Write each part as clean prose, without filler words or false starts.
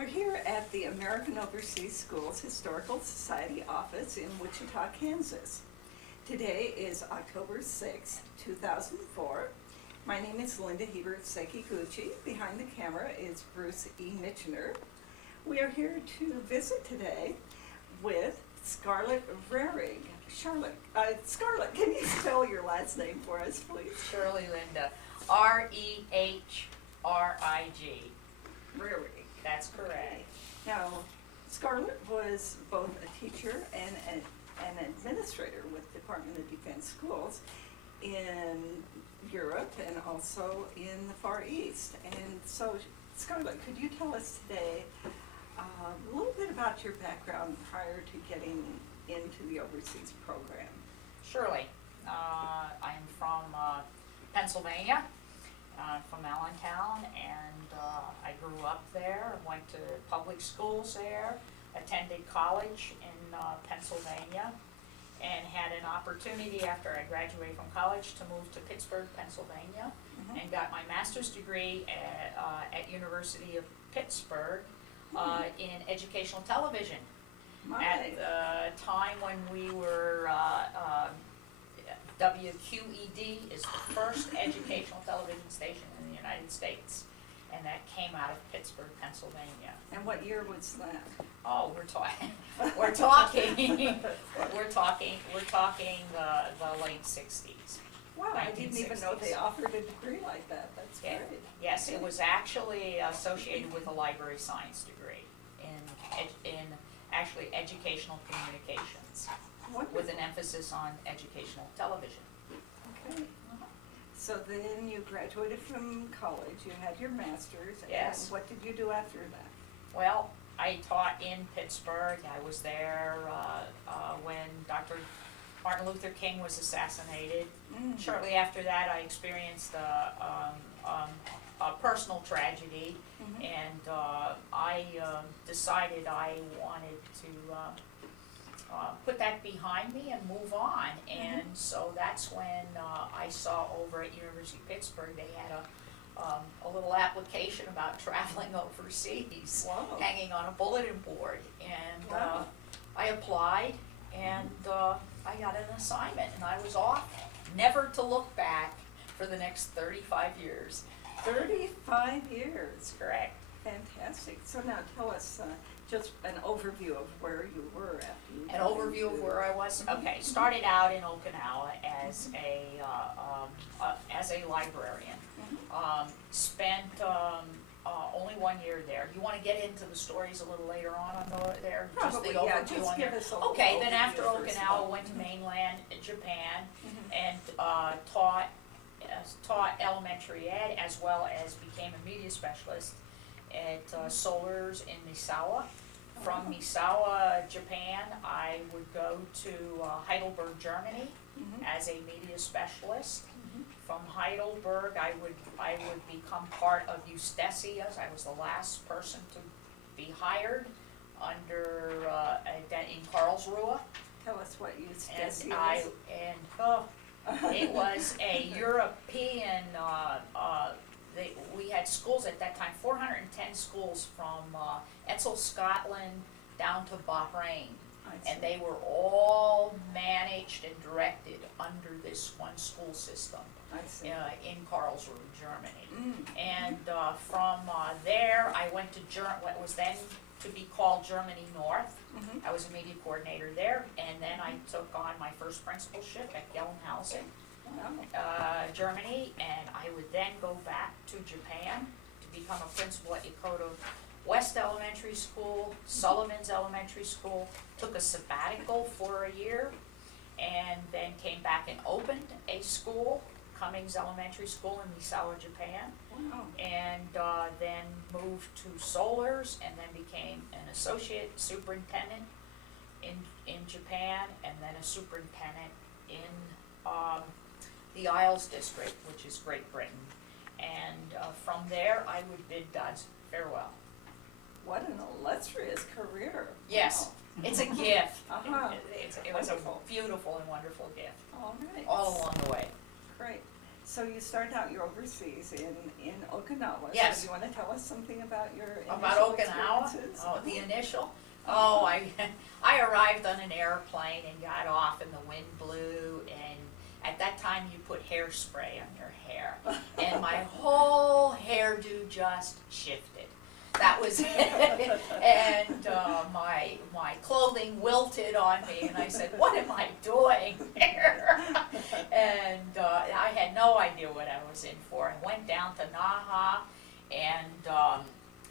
We're here at the American Overseas Schools Historical Society office in Wichita, Kansas. Today is October 6, 2004. My name is Linda Hebert Sekiguchi. Behind the camera is Bruce E. Mitchener. We are here to visit today with Scarlett Rehrig. Scarlett, can you spell your last name for us, please? Surely, Linda. R-E-H-R-I-G. Rehrig. That's correct. Okay. Now, Scarlett was both a teacher and an administrator with Department of Defense schools in Europe and also in the Far East. And so, Scarlett, could you tell us today a little bit about your background prior to getting into the overseas program? Surely. I'm from Pennsylvania, from Allentown, and I grew up there, went to public schools there, attended college in Pennsylvania, and had an opportunity after I graduated from college to move to Pittsburgh, Pennsylvania, and got my master's degree at University of Pittsburgh in educational television. At the time when we were, WQED is the first educational television station in the United States, and that came out of Pittsburgh, Pennsylvania. And what year was that? Oh, we're talking the late 60s. Wow, I didn't even know they offered a degree like that. That's Yeah. great. Yes, it was actually associated with a library science degree in actually educational communications, Wonderful. with an emphasis on educational television. Okay. So then you graduated from college, you had your master's, Yes. and what did you do after that? Well, I taught in Pittsburgh. I was there when Dr. Martin Luther King was assassinated. Shortly after that, I experienced a personal tragedy, and I decided I wanted to put that behind me and move on. And so that's when I saw over at University of Pittsburgh they had a little application about traveling overseas, Wow. hanging on a bulletin board, and Wow. I applied, and I got an assignment, and I was off, never to look back for the next 35 years. 35 years. Correct. Fantastic. So now tell us just an overview of where you were after you An got overview of into- where I was. Okay, started out in Okinawa as a librarian. Spent only 1 year there. You want to get into the stories a little later on there? Probably, just the yeah, overview just on give there. us a little Okay, then overview after first of Okinawa, all. went to mainland Japan and taught elementary ed, as well as became a media specialist at Solars in Misawa. From Misawa, Japan, I would go to Heidelberg, Germany, as a media specialist. From Heidelberg, I would become part of Eustesias. I was the last person to be hired under in Karlsruhe. Tell us what you is. It was a European. We had schools at that time, 410 schools from Etzel, Scotland, down to Bahrain, and they were all managed and directed under this one school system in Karlsruhe, Germany. And from there, I went to what was then to be called Germany North. I was a media coordinator there, and then I took on my first principalship at Gelnhausen, Germany, and I would then go back to Japan to become a principal at Yokota West Elementary School, Sullivan's Elementary School, took a sabbatical for a year, and then came back and opened a school, Cummings Elementary School in Misawa, Japan, and then moved to Solars, and then became an associate superintendent in Japan, and then a superintendent in the Isles District, which is Great Britain. And from there, I would bid God's farewell. What an illustrious career. Yes, Wow. it's a gift. It was Wonderful. a beautiful and wonderful gift, All right. all along the way. Great. So you started out your overseas in Okinawa. Yes. So do you want to tell us something about your About initial Okinawa? experiences? Oh, the initial? Oh, I arrived on an airplane and got off and the wind blew, and at that time you put hairspray on your hair, and my whole hairdo just shifted. That was it. And my clothing wilted on me, and I said, what am I doing here? And I had no idea what I was in for. I went down to Naha, and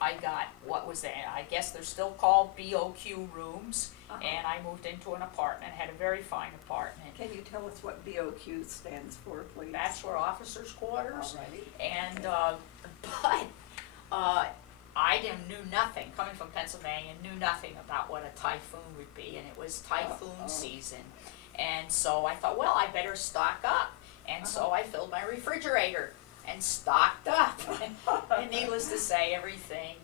I got, what was that? I guess they're still called BOQ rooms, and I moved into an apartment, had a very fine apartment. Can you tell us what BOQ stands for, please? Bachelor Officers Quarters. Alrighty. And, but I knew nothing, coming from Pennsylvania, knew nothing about what a typhoon would be, and it was typhoon season. And so I thought, well, I better stock up. And so I filled my refrigerator and stocked up. And needless to say, everything,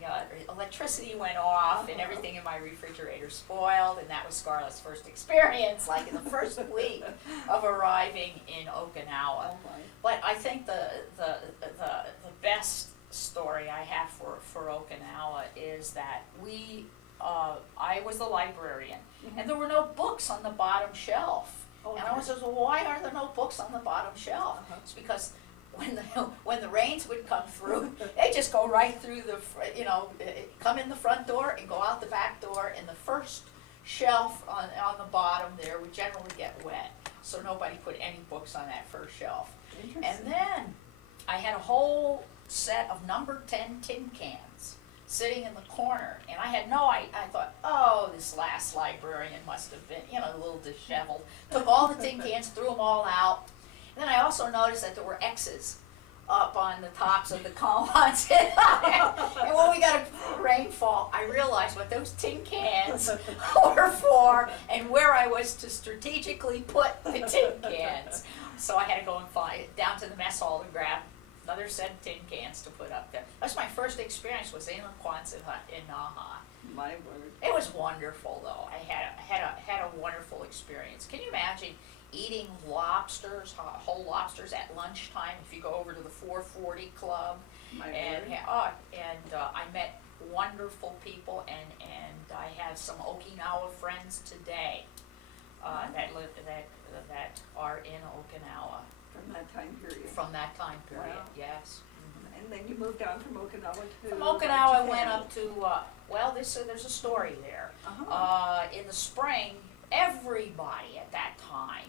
electricity went off, and everything in my refrigerator spoiled, and that was Scarlett's first experience, like in the first week of arriving in Okinawa. But I think the best story I have for Okinawa is that I was the librarian, and there were no books on the bottom shelf. And I was just, well, why aren't there no books on the bottom shelf? It's because when the rains would come through, they just go right through come in the front door and go out the back door, and the first shelf on the bottom there would generally get wet, so nobody put any books on that first shelf. And then I had a whole set of number 10 tin cans sitting in the corner, and I had no idea. I thought, oh, this last librarian must have been, a little disheveled. Took all the tin cans, threw them all out. And then I also noticed that there were X's up on the tops of the columns. And when we got a rainfall, I realized what those tin cans were for and where I was to strategically put the tin cans. So I had to go and fly down to the mess hall to grab another set of tin cans to put up there. That's my first experience, was in a Quonset hut in Naha. My word. It was wonderful, though. I had a wonderful experience. Can you imagine eating lobsters, whole lobsters at lunchtime if you go over to the 440 Club? My And word. I met wonderful people, and I have some Okinawa friends today that are in Okinawa. From that time period. From that time period, Wow. yes. And then you moved on from Okinawa to From Okinawa, I Japan. went up to, there's a story there. In the spring, everybody at that time,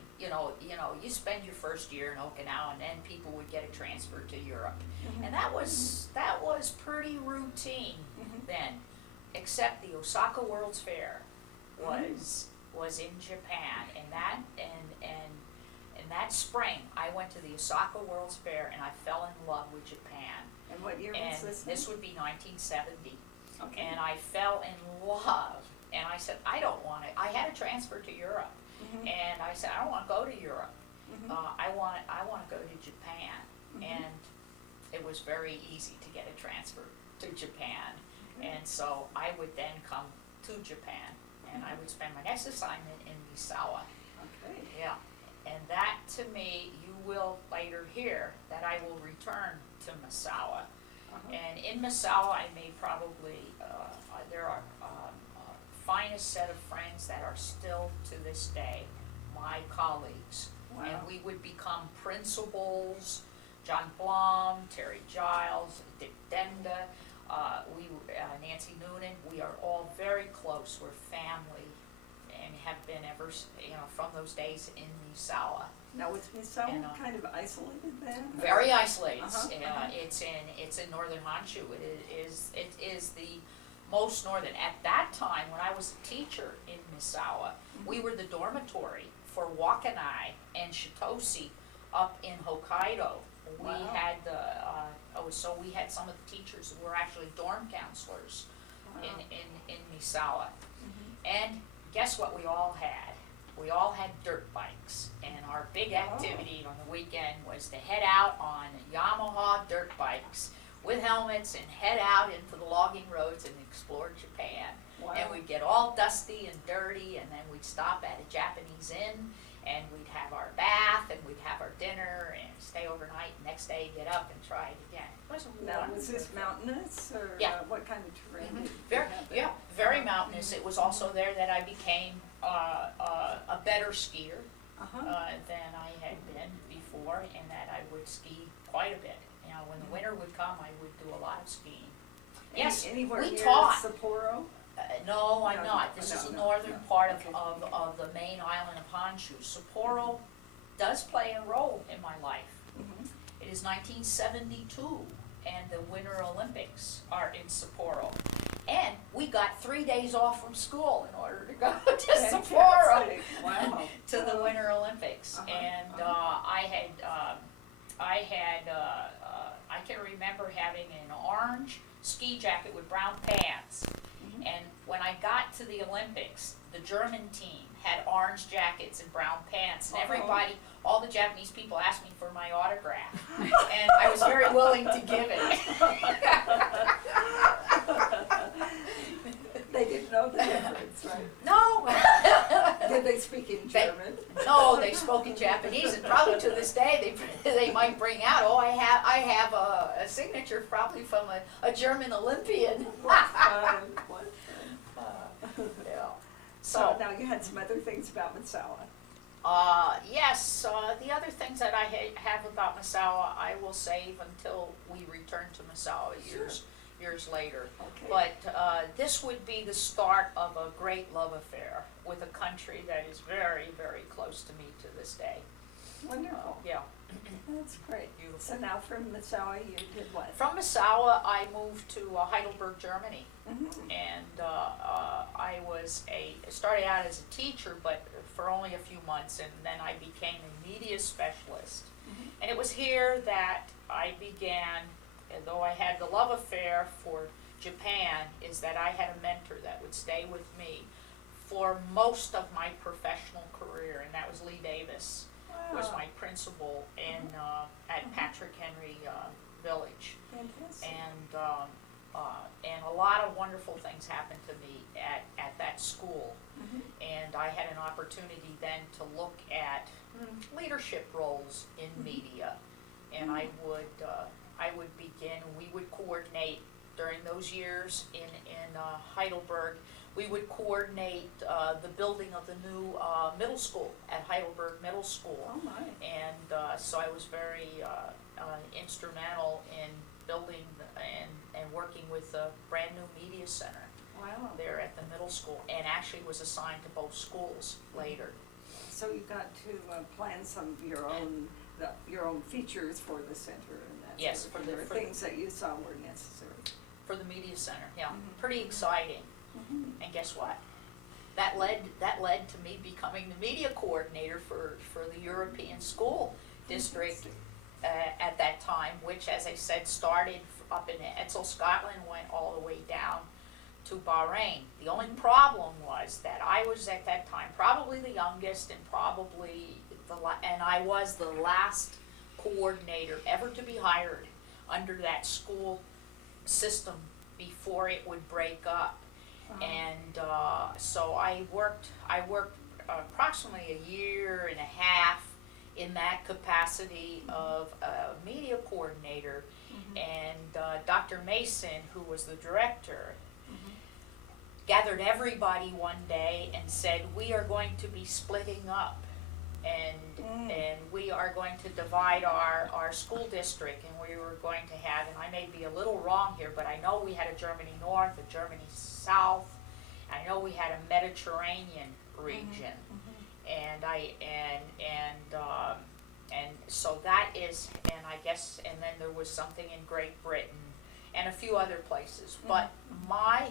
you spend your first year in Okinawa, and then people would get a transfer to Europe. And that was pretty routine then, except the Osaka World's Fair was in Japan, and that spring, I went to the Osaka World's Fair, and I fell in love with Japan. And what year And was this? this would be 1970. Okay. And I fell in love, and I said, I don't want it. I had a transfer to Europe, and I said, I don't want to go to Europe. I want to go to Japan. And it was very easy to get a transfer to Japan. And so I would then come to Japan, and I would spend my next assignment in Misawa. Okay. Yeah. And that, to me, you will later hear that I will return to Misawa. And in Misawa, I made probably, there are finest set of friends that are still to this day my colleagues. Wow. And we would become principals, John Blum, Terry Giles, Dick Denda, Nancy Noonan. We are all very close. We're family, and have been ever, from those days in Misawa. Now, was Misawa And, kind of isolated then? Very isolated. Uh-huh. It's in northern Honshu. It is the most northern. At that time, when I was a teacher in Misawa, we were the dormitory for Wakanai and Shitoshi up in Hokkaido. We Wow. had we had some of the teachers who were actually dorm counselors in Misawa. And guess what we all had? We all had dirt bikes, and our big activity on the weekend was to head out on Yamaha dirt bikes with helmets and head out into the logging roads and explore Japan. Wow. And we'd get all dusty and dirty, and then we'd stop at a Japanese inn, and we'd have our bath, and we'd have our dinner, and stay overnight, next day get up and try it again. It was Now, wonderful. was this mountainous, or Yeah. what kind of terrain did you Very, have there? yeah, very mountainous. It was also there that I became a better skier than I had been before, and that I would ski quite a bit. You know, when the winter would come, I would do a lot of skiing. Yes, Anywhere we near taught. Sapporo? No, I'm No, not. This is the no, northern no. part Okay. of the main island of Honshu. Sapporo does play a role in my life. Mhm. It is 1972, and the Winter Olympics are in Sapporo. And we got 3 days off from school in order to go to Sapporo Fantastic. Wow. to the Winter Olympics. Uh-huh, And I can remember having an orange ski jacket with brown pants. Mhm. And when I got to the Olympics, the German team had orange jackets and brown pants, and everybody, all the Japanese people asked me for my autograph, and I was very willing to give it. They didn't know the difference, right? No. Did they speak in German? No, they spoke in Japanese, and probably to this day they might bring out, oh, I have a signature probably from a German Olympian. What fun, what fun. Yeah. So now you had some other things about Misawa. Yes, the other things that I have about Misawa, I will save until we return to Misawa years later. Okay. But this would be the start of a great love affair with a country that is very, very close to me to this day. Wonderful. Yeah. That's great. Beautiful. So now from Misawa you did what? From Misawa, I moved to Heidelberg, Germany. Mhm. And I started out as a teacher, but for only a few months, and then I became a media specialist. Mhm. And it was here that I began, though I had the love affair for Japan, is that I had a mentor that would stay with me for most of my professional career, and that was Lee Davis, was Wow. my principal at Patrick Henry Village. Fantastic. And a lot of wonderful things happened to me at that school. Mhm. And I had an opportunity then to look at leadership roles in media. And I would begin, we would coordinate during those years in Heidelberg. We would coordinate the building of the new middle school at Heidelberg Middle School. Oh my. And so I was very instrumental in building and working with a brand new media center Wow. there at the middle school, and actually was assigned to both schools later. So you got to plan some of your own features for the center and that Yes, sort of thing, or for things that you saw were necessary. For the media center, yeah, Mhm. pretty exciting. Mhm. And guess what? That led to me becoming the media coordinator for the European School District at that time, which, as I said, started up in Etzel, Scotland, went all the way down to Bahrain. The only problem was that I was at that time probably the youngest and probably and I was the last coordinator ever to be hired under that school system before it would break up. And so I worked approximately a year and a half in that capacity of a media coordinator. Mhm. And Dr. Mason, who was the director, gathered everybody one day and said, we are going to be splitting up, and we are going to divide our school district, and we were going to have, and I may be a little wrong here, but I know we had a Germany North, a Germany South, I know we had a Mediterranean region. And so that is, and I guess, and then there was something in Great Britain and a few other places. But my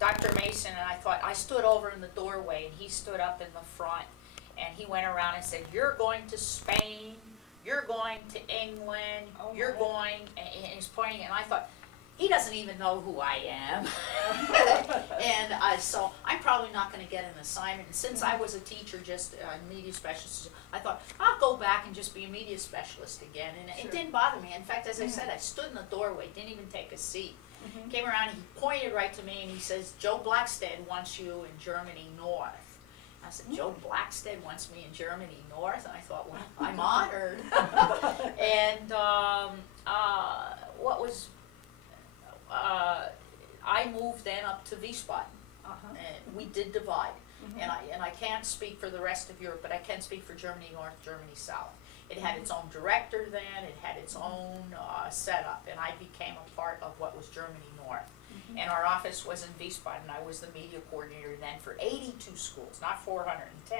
Dr. Mason and I stood over in the doorway, and he stood up in the front, and he went around and said, you're going to Spain, you're going to England, you're going, and he's pointing, and I thought, he doesn't even know who I am. And so I'm probably not going to get an assignment. And since I was a teacher, just a media specialist, I thought, I'll go back and just be a media specialist again. And it didn't bother me. In fact, as I said, I stood in the doorway, didn't even take a seat. Came around, and he pointed right to me, and he says, Joe Blackstead wants you in Germany North. I said, Joe Blackstead wants me in Germany North, and I thought, well, I'm honored. And I moved then up to Wiesbaden, and we did divide. And I can't speak for the rest of Europe, but I can speak for Germany North, Germany South. It had its own director then, it had its own setup, and I became a part of what was Germany North. And our office was in Wiesbaden. I was the media coordinator then for 82 schools, not 410.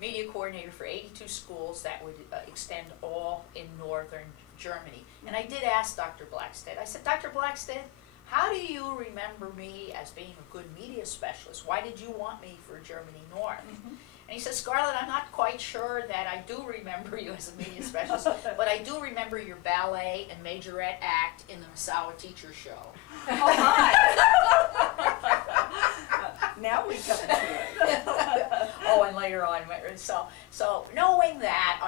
Media coordinator for 82 schools that would extend all in northern Germany. And I did ask Dr. Blackstead, I said, Dr. Blackstead, how do you remember me as being a good media specialist? Why did you want me for Germany North? And he says, Scarlett, I'm not quite sure that I do remember you as a media specialist, but I do remember your ballet and majorette act in the Masawa Teacher Show. Oh my! Now we come to it. Oh, and later on, so knowing that,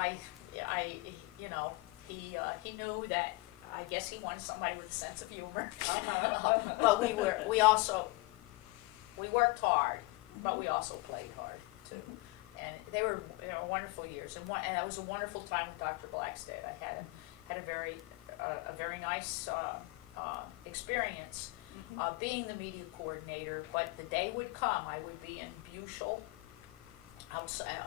he knew that. I guess he wanted somebody with a sense of humor. But we worked hard, but we also played hard too. And they were wonderful years, and that was a wonderful time with Dr. Blackstead. I had a very nice experience being the media coordinator. But the day would come, I would be in Buchel. I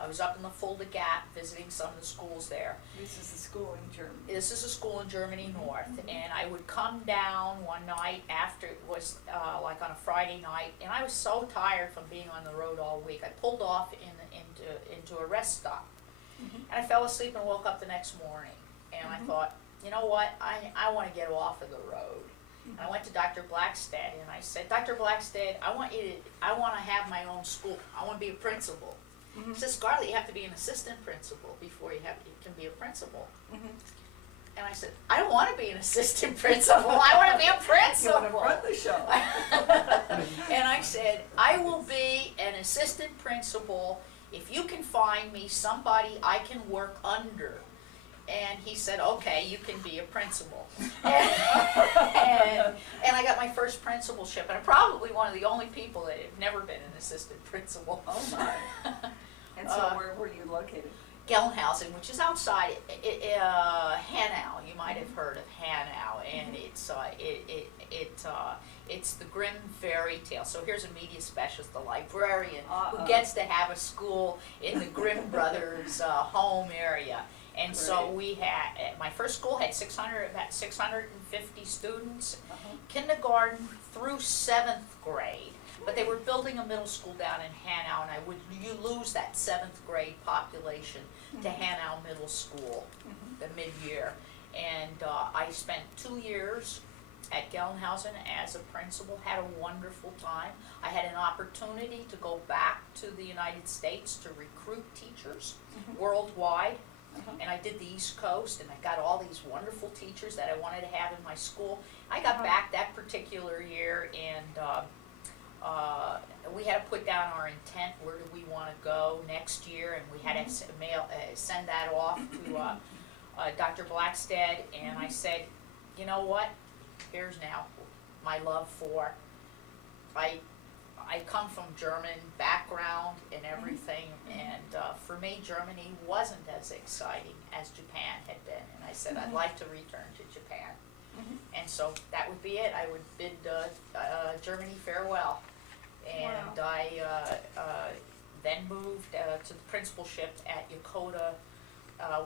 was up in the Fulda Gap visiting some of the schools there. This is a school in Germany. This is a school in Germany North, and I would come down one night after it was like on a Friday night, and I was so tired from being on the road all week. I pulled off into a rest stop, and I fell asleep and woke up the next morning, and I thought, you know what, I want to get off of the road. And I went to Dr. Blackstead, and I said, Dr. Blackstead, I want to have my own school. I want to be a principal. He says, Scarlett, you have to be an assistant principal before you can be a principal. And I said, I don't want to be an assistant principal. I want to be a principal. You want to run the show. And I said, I will be an assistant principal if you can find me somebody I can work under. And he said, okay, you can be a principal. And I got my first principalship, and I'm probably one of the only people that have never been an assistant principal. Oh my. And so where were you located? Gelnhausen, which is outside Hanau. You might have heard of Hanau, and it's the Grimm fairy tale. So here's a media specialist, the librarian, who gets to have a school in the Grimm brothers' home area. And so we had, my first school had about 650 students, kindergarten through 7th grade. But they were building a middle school down in Hanau, and you lose that 7th grade population to Hanau Middle School, the mid-year. And I spent 2 years at Gelnhausen as a principal, had a wonderful time. I had an opportunity to go back to the United States to recruit teachers worldwide. And I did the East Coast, and I got all these wonderful teachers that I wanted to have in my school. I got back that particular year, and we had to put down our intent, where do we want to go next year, and we had to send that off to Dr. Blackstead, and I said, you know what, here's now my love for, I come from German background and everything, and for me, Germany wasn't as exciting as Japan had been, and I said, I'd like to return to Japan. And so that would be it. I would bid Germany farewell. And I then moved to the principalship at Yokota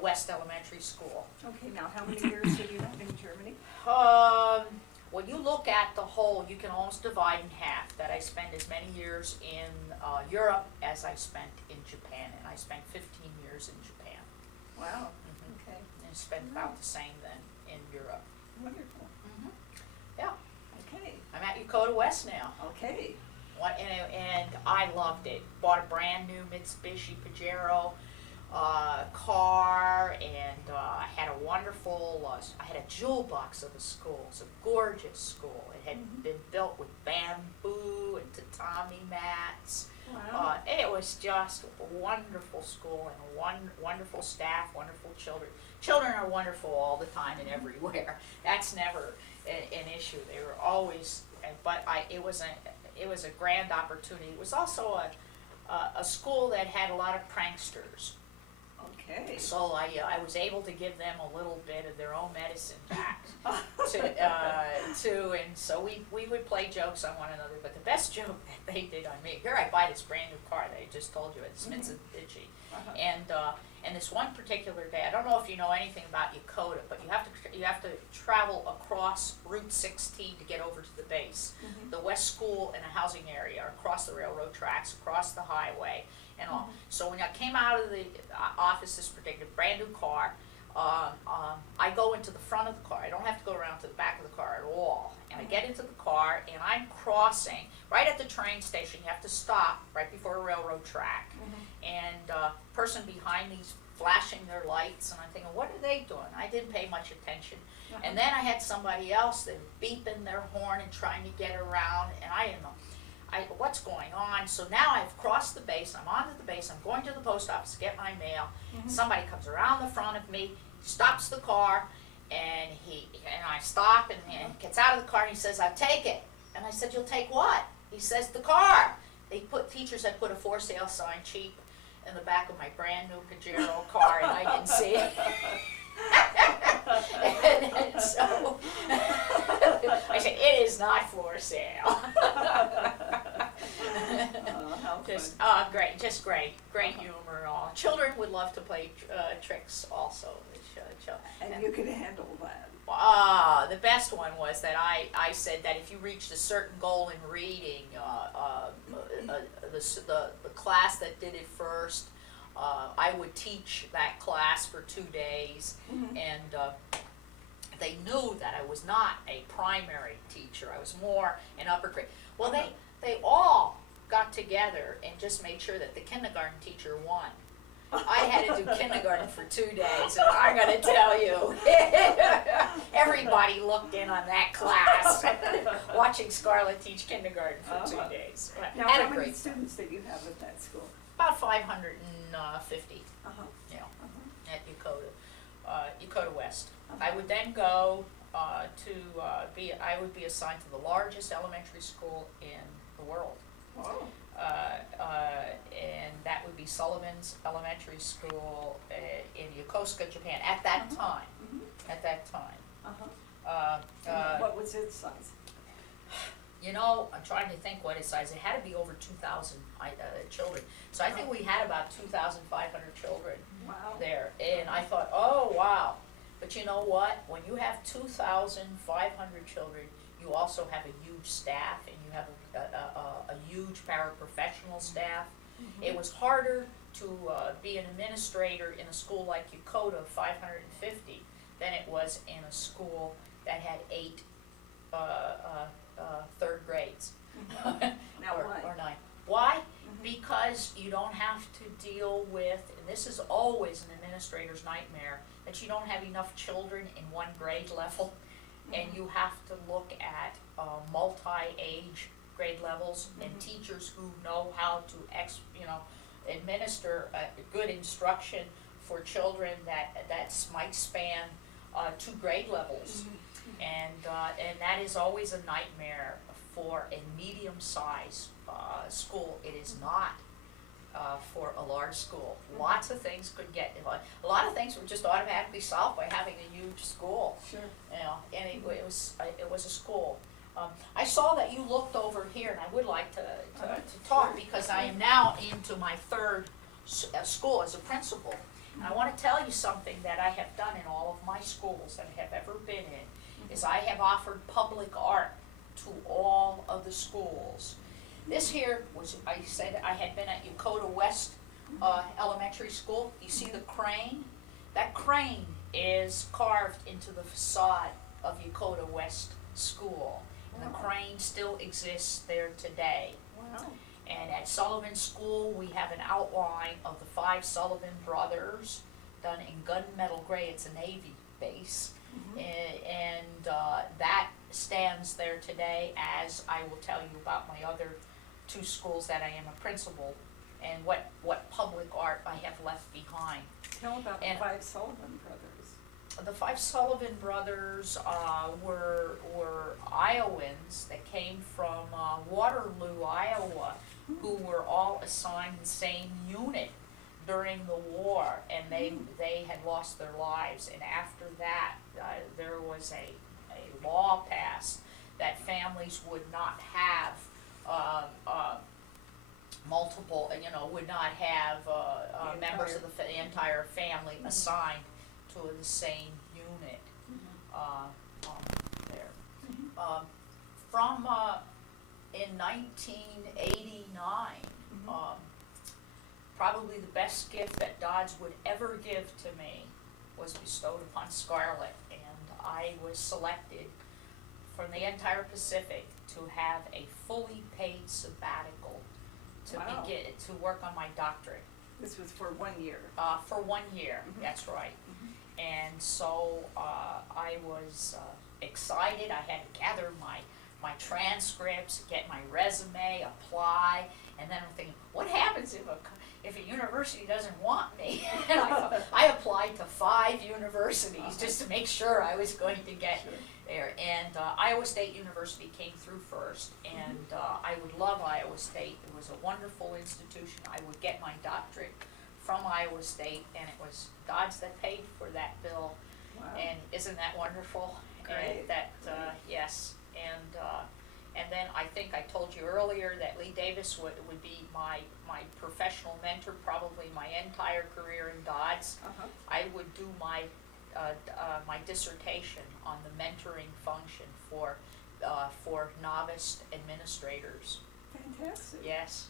West Elementary School. Okay, now how many years did you have in Germany? When you look at the whole, you can almost divide in half, that I spent as many years in Europe as I spent in Japan, and I spent 15 years in Japan. Wow, okay. And spent about the same then in Europe. Wonderful. Yeah. Okay. I'm at Yokota West now. Okay. And I loved it. Bought a brand new Mitsubishi Pajero car, and I had a wonderful, I had a jewel box of a school. It's a gorgeous school. It had been built with bamboo and tatami mats. Wow. It was just a wonderful school, and a wonderful staff, wonderful children. Children are wonderful all the time and everywhere. That's never an issue. They were always, but it was a grand opportunity. It was also a school that had a lot of pranksters. Okay. So I was able to give them a little bit of their own medicine back and so we would play jokes on one another. But the best joke that they did on me, here I buy this brand new car that I just told you it's Mitsubishi, and this one particular day, I don't know if you know anything about Yokota, but you have to travel across Route 16 to get over to the base. The West School and a housing area, across the railroad tracks, across the highway, and all. So when I came out of the office, this particular brand new car, I go into the front of the car. I don't have to go around to the back of the car at all. And I get into the car, and I'm crossing right at the train station. You have to stop right before a railroad track. And person behind me's flashing their lights, and I'm thinking, what are they doing? I didn't pay much attention. And then I had somebody else that beeping their horn and trying to get around, and I didn't know what's going on. So now I've crossed the base, I'm onto the base, I'm going to the post office to get my mail. Somebody comes around the front of me, stops the car, and I stop, and he gets out of the car, and he says, I'll take it. And I said, you'll take what? He says, the car. Teachers had put a for sale sign, cheap, in the back of my brand new Pajero car, and I didn't see it. and so I said, it is not for sale. Great humor and all. Children would love to play tricks also. And you can handle that. The best one was that I said that if you reached a certain goal in reading, the class that did it first, I would teach that class for 2 days, and they knew that I was not a primary teacher. I was more an upper grade. Well, they all got together and just made sure that the kindergarten teacher won. I had to do kindergarten for 2 days, and I'm going to tell you, everybody looked in on that class, watching Scarlett teach kindergarten for 2 days. Now, how many students did you have at that school? About 550, at Yokota West. I would then go I would be assigned to the largest elementary school in the world. Wow. And that would be Sullivan's Elementary School in Yokosuka, Japan, at that time. At that time. What was its size? You know, I'm trying to think what its size. It had to be over 2,000 children. So I think we had about 2,500 children there. And I thought, oh, wow. But you know what? When you have 2,500 children, you also have a huge staff, and you have a huge paraprofessional staff. It was harder to be an administrator in a school like Yokota of 550 than it was in a school that had 8 third grades. Now or 9. Why? Because you don't have to deal with, and this is always an administrator's nightmare, that you don't have enough children in one grade level, and you have to look at multi-age grade levels and teachers who know how to administer good instruction for children that might span 2 grade levels, and that is always a nightmare for a medium-sized school. It is not for a large school. Lots of things could get, a lot of things were just automatically solved by having a huge school. Sure. You know, and it was a school. I saw that you looked over here, and I would like to talk, because I am now into my 3rd school as a principal. And I want to tell you something that I have done in all of my schools that I have ever been in, is I have offered public art to all of the schools. This here was, I said I had been at Yokota West Elementary School. You see the crane? That crane is carved into the facade of Yokota West School. And the crane still exists there today. Wow. And at Sullivan School, we have an outline of the 5 Sullivan brothers done in gunmetal gray. It's a Navy base. And that stands there today, as I will tell you about my other 2 schools that I am a principal, and what public art I have left behind. Tell about the 5 Sullivan brothers. The 5 Sullivan brothers were Iowans that came from Waterloo, Iowa, who were all assigned the same unit during the war, and they had lost their lives. And after that, there was a law passed that families would not have multiple, would not have members of the entire family assigned to the same unit there. From in 1989, probably the best gift that Dodds would ever give to me was bestowed upon Scarlett, and I was selected from the entire Pacific to have a fully paid sabbatical to begin to work on my doctorate. This was for 1 year. For 1 year, that's right. And so I was excited. I had to gather my transcripts, get my resume, apply, and then I'm thinking, what happens if a university doesn't want me? And I applied to 5 universities just to make sure I was going to get there. And Iowa State University came through first, and I would love Iowa State. It was a wonderful institution. I would get my doctorate from Iowa State, and it was Dodds that paid for that bill. Wow. And isn't that wonderful? Great. And yes. And then I think I told you earlier that Lee Davis would be my professional mentor probably my entire career in Dodds. I would do my dissertation on the mentoring function for novice administrators. Fantastic. Yes.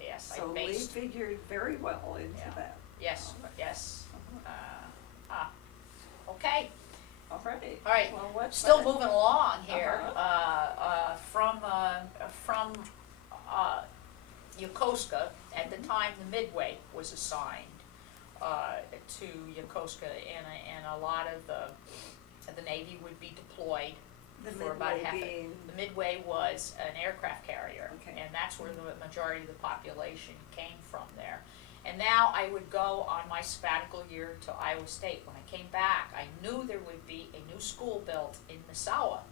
Yes. So Lee figured very well into that. Yes. Yes. Okay. All right. All right. Well, what's still moving along here. From Yokosuka, at the time the Midway was assigned to Yokosuka, and a lot of the Navy would be deployed for about half. The Midway was an aircraft carrier, and that's where the majority of the population came from there. And now I would go on my sabbatical year to Iowa State. When I came back, I knew there would be a new school built in Misawa,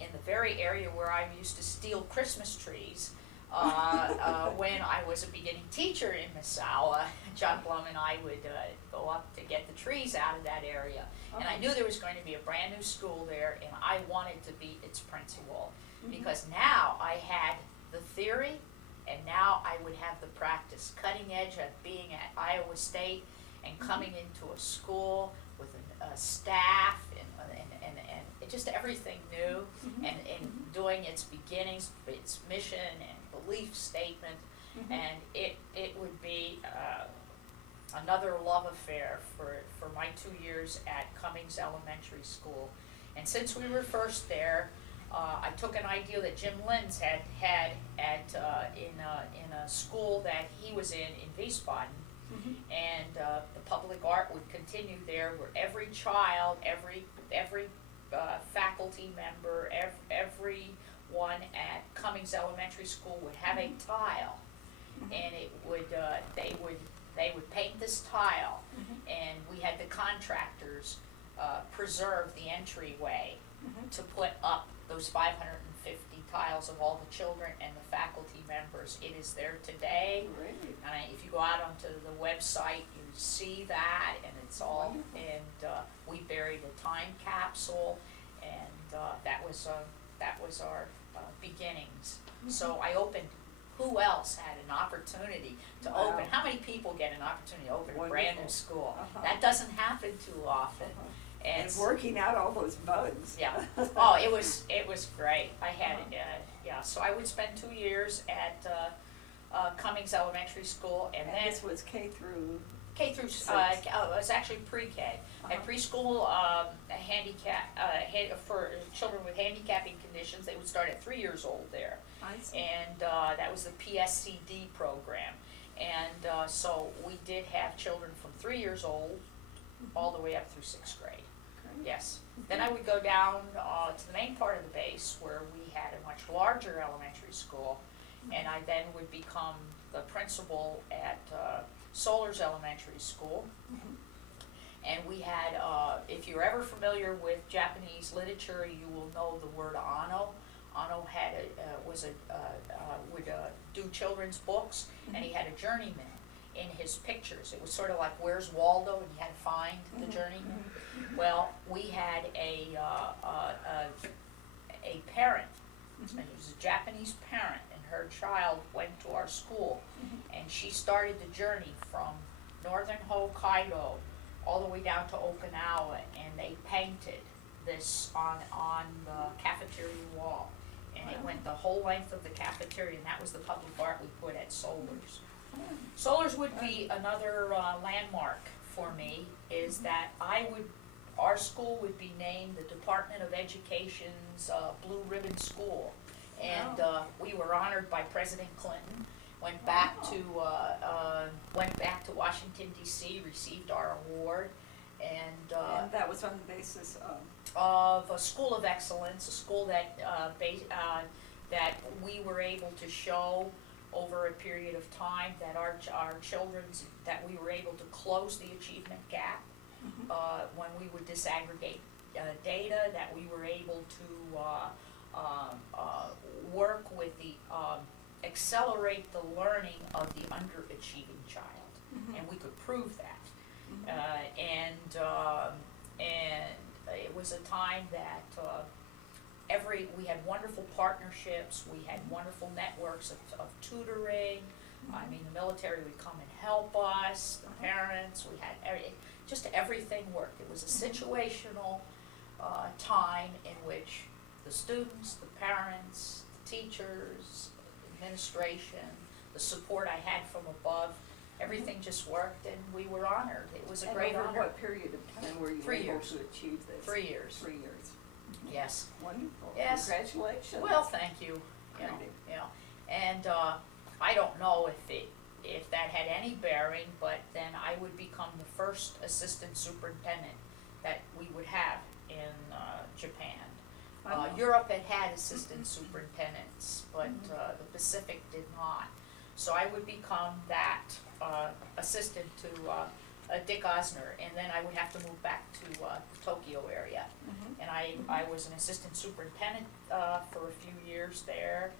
in the very area where I used to steal Christmas trees when I was a beginning teacher in Misawa. John Blum and I would go up to get the trees out of that area. And I knew there was going to be a brand new school there, and I wanted to be its principal. Because now I had the theory, and now I would have the practice, cutting edge at being at Iowa State and coming into a school with a staff and just everything new, and doing its beginnings, its mission and belief statement, and it would be another love affair for my 2 years at Cummings Elementary School. And since we were first there, I took an idea that Jim Linz had at in a school that he was in Wiesbaden, and the public art would continue there, where every child, every faculty member, everyone at Cummings Elementary School would have a tile, and it would they would paint this tile, and we had the contractors preserve the entryway to put up those 550 tiles of all the children and the faculty members. It is there today. Great. And if you go out onto the website, you see that, and it's all. And we buried a time capsule, and that was our beginnings. So I opened. Who else had an opportunity to open? How many people get an opportunity to open a brand new school? That doesn't happen too often. And working out all those bugs. Yeah. Oh, it was great. I had So I would spend 2 years at Cummings Elementary School, and then this was K through. It was actually pre-K. At preschool for children with handicapping conditions, they would start at 3 years old there. I see. And that was the PSCD program. And so we did have children from 3 years old all the way up through 6th grade. Yes. Then I would go down to the main part of the base, where we had a much larger elementary school, and I then would become the principal at Solers Elementary School. And we had, if you're ever familiar with Japanese literature, you will know the word ano. Anno had would do children's books, and he had a journeyman in his pictures. It was sort of like Where's Waldo, and you had to find the journeyman. Well, we had a parent, and it was a Japanese parent, and her child went to our school, and she started the journey from northern Hokkaido all the way down to Okinawa, and they painted this on the cafeteria wall, and it went the whole length of the cafeteria, and that was the public art we put at Solars. Solars would be another landmark for me, is that our school would be named the Department of Education's Blue Ribbon School, and we were honored by President Clinton. Went back to Washington D.C., received our award, and that was on the basis of a school of excellence, a school that that we were able to show over a period of time that our children's, that we were able to close the achievement gap when we would disaggregate data, that we were able to work with the accelerate the learning of the underachieving child, and we could prove that. And it was a time that we had wonderful partnerships, we had wonderful networks of tutoring. I mean, the military would come and help us, the parents, we had just everything worked. It was a situational time in which the students, the parents, the teachers, administration, the support I had from above, everything just worked, and we were honored. It was a great honor. Over what period of time were you 3 able years. to achieve this? 3 years. 3 years. Yes. Wonderful. Yes. Congratulations. Well, thank you. You know, and I don't know if that had any bearing, but then I would become the first assistant superintendent that we would have in Japan. Europe had assistant superintendents, but the Pacific did not. So I would become that assistant to Dick Osner, and then I would have to move back to the Tokyo area. And I was an assistant superintendent for a few years there,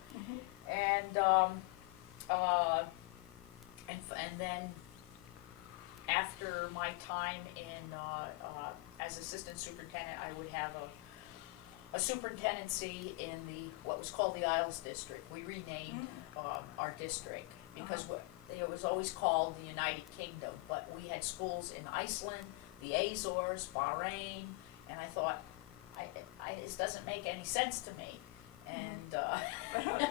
and then after my time in as assistant superintendent, I would have a superintendency in what was called the Aoshs district. We renamed our district because it was always called the United Kingdom, but we had schools in Iceland, the Azores, Bahrain, and I thought, this doesn't make any sense to me. And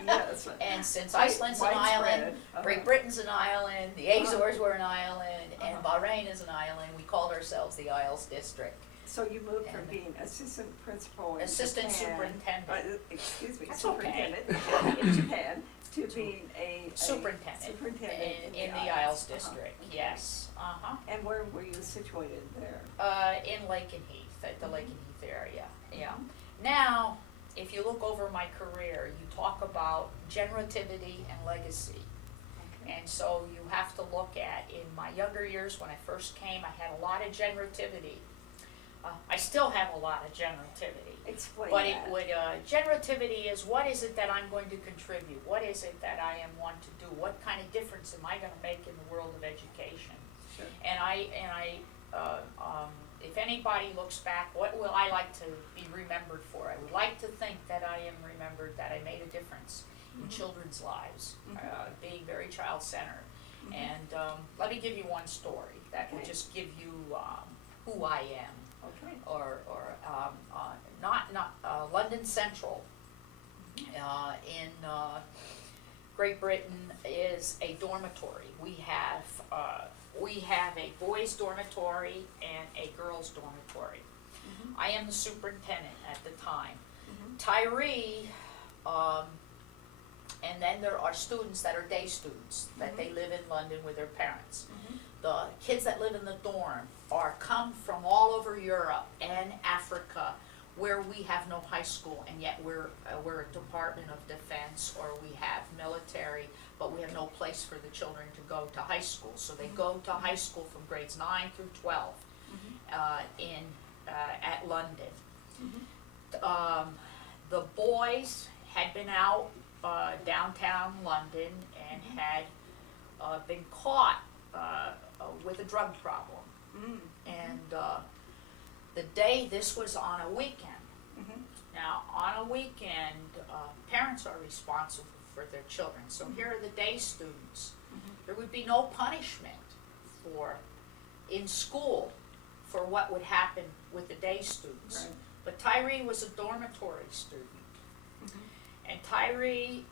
yes. and since Iceland's an island, Great Britain's an island, the Azores were an island, and Bahrain is an island, we called ourselves the Aoshs district. So you moved from being assistant principal in Assistant Japan, superintendent. Excuse me, That's superintendent in Japan, to being a Superintendent in the Aoshs district, yes. And where were you situated there? In Lakenheath, at the Lakenheath area, yeah. Now, if you look over my career, you talk about generativity and legacy. And so you have to look at, in my younger years when I first came, I had a lot of generativity. I still have a lot of generativity. Explain but that. it would, generativity is, what is it that I'm going to contribute? What is it that I am want to do? What kind of difference am I going to make in the world of education? Sure. And if anybody looks back, what will I like to be remembered for? I would like to think that I am remembered that I made a difference in children's lives, being very child-centered. And let me give you one story that will just give you who I am. Or not London Central in Great Britain is a dormitory. We have a boys' dormitory and a girls' dormitory. I am the superintendent at the time. Tyree, and then there are students that are day students that they live in London with their parents. The kids that live in the dorm come from all over Europe and Africa, where we have no high school, and yet we're a Department of Defense, or we have military, but we have no place for the children to go to high school. So they go to high school from grades 9 through 12 at London. The boys had been out downtown London and had been caught with a drug problem. And the day, this was on a weekend. Now, on a weekend, parents are responsible for their children. So here are the day students. There would be no punishment in school for what would happen with the day students. Right. But Tyree was a dormitory student. And Tyree,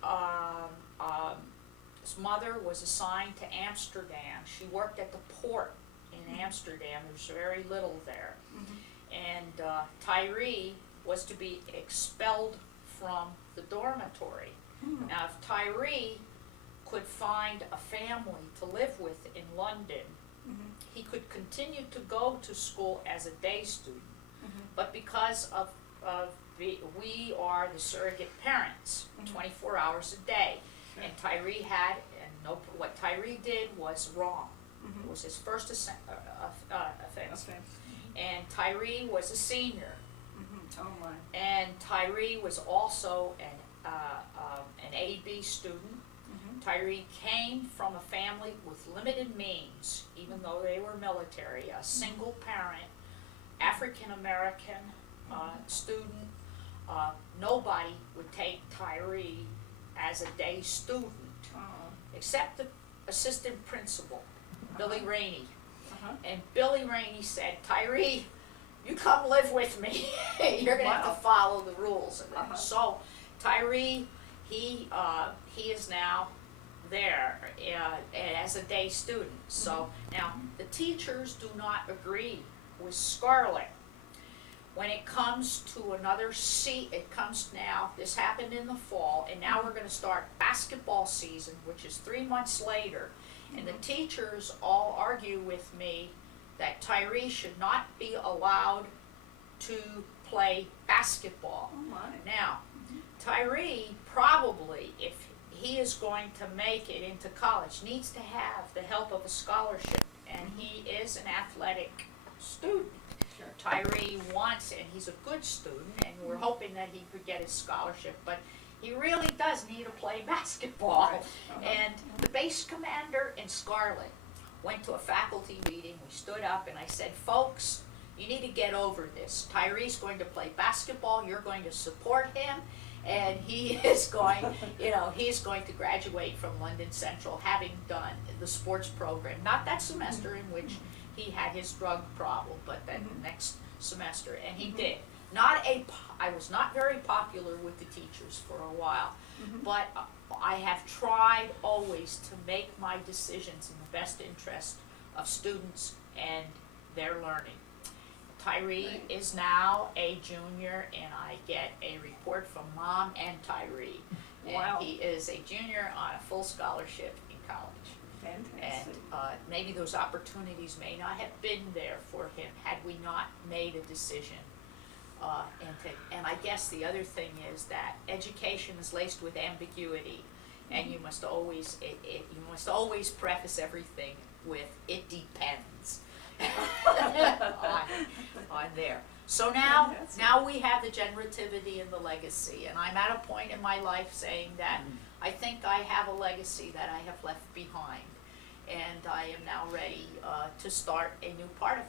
his mother was assigned to Amsterdam. She worked at the port in Amsterdam. There was very little there. And Tyree was to be expelled from the dormitory. Now, if Tyree could find a family to live with in London, he could continue to go to school as a day student. But because of we are the surrogate parents, 24 hours a day, and Tyree had, and no, what Tyree did was wrong. It was his first offense. And Tyree was a senior. Oh my. And Tyree was also an AB student. Tyree came from a family with limited means, even though they were military, a single parent, African American student. Nobody would take Tyree as a day student, except the assistant principal, Billy Rainey. And Billy Rainey said, Tyree, you come live with me. You're going to have to follow the rules. So Tyree, he is now there as a day student. So now the teachers do not agree with Scarlett. When it comes to another seat, it comes now, this happened in the fall, and now we're going to start basketball season, which is 3 months later. And the teachers all argue with me that Tyree should not be allowed to play basketball. Now, Tyree probably, if he is going to make it into college, needs to have the help of a scholarship, and he is an athletic student. Tyree wants, and he's a good student, and we're hoping that he could get his scholarship, but he really does need to play basketball. And the base commander and Scarlett went to a faculty meeting. We stood up and I said, folks, you need to get over this. Tyree's going to play basketball. You're going to support him. And he is going, he's going to graduate from London Central having done the sports program. Not that semester in which he had his drug problem, but then the next semester, and he did. I was not very popular with the teachers for a while, but I have tried always to make my decisions in the best interest of students and their learning. Tyree is now a junior, and I get a report from Mom and Tyree. And he is a junior on a full scholarship in college. Fantastic. And maybe those opportunities may not have been there for him had we not made a decision. And I guess the other thing is that education is laced with ambiguity, and you must always preface everything with "it depends" on there. So now we have the generativity and the legacy, and I'm at a point in my life saying that I think I have a legacy that I have left behind, and I am now ready to start a new part of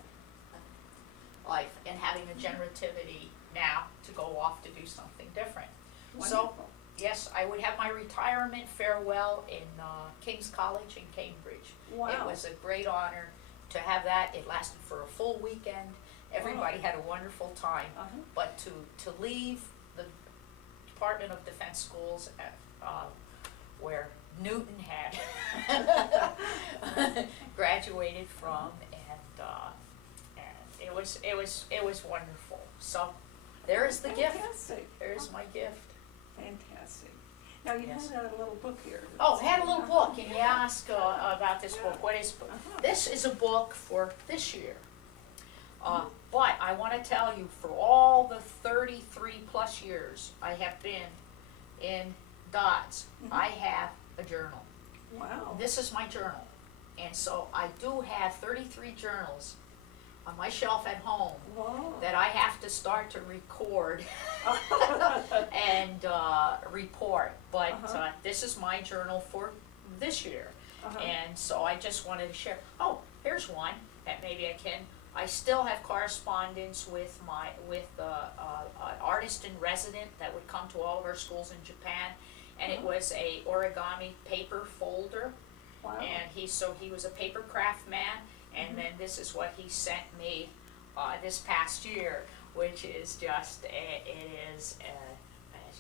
life and having a generativity now to go off to do something different. Wonderful. So yes, I would have my retirement farewell in King's College in Cambridge. Wow. It was a great honor to have that. It lasted for a full weekend. Everybody had a wonderful time. But to leave the Department of Defense Schools where Newton had graduated from, and it was wonderful. So there's the gift. There's my gift. Fantastic. Now you Yes. had a little book here. Oh, I had a little book, and you asked about this book. What is this? Is a book for this year. But I want to tell you, for all the 33 plus years I have been in Dodds, I have a journal. Wow. This is my journal. And so I do have 33 journals on my shelf at home Whoa. that I have to start to record and report. But this is my journal for this year. And so I just wanted to share. Oh, here's one that maybe I can. I still have correspondence with an artist in resident that would come to all of our schools in Japan, and it was a origami paper folder. Wow. And he was a paper craft man, and then this is what he sent me this past year, which is just as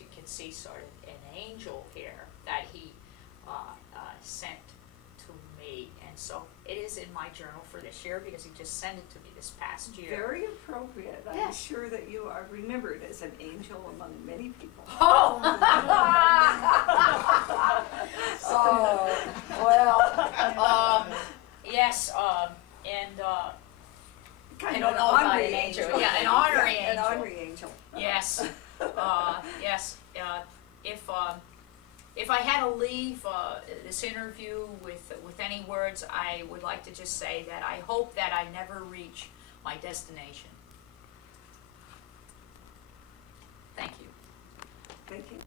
you can see, sort of an angel here that he sent to me, and so it is in my journal for this year because he just sent it to me this past year. Very appropriate. I'm Yes. sure that you are remembered as an angel among many people. Oh, well, yes, and Kind I of don't an know about an honorary angel. Yeah, an honorary Yeah, angel. An honorary angel. Yes, yes. If I had to leave this interview with any words, I would like to just say that I hope that I never reach my destination. Thank you. Thank you.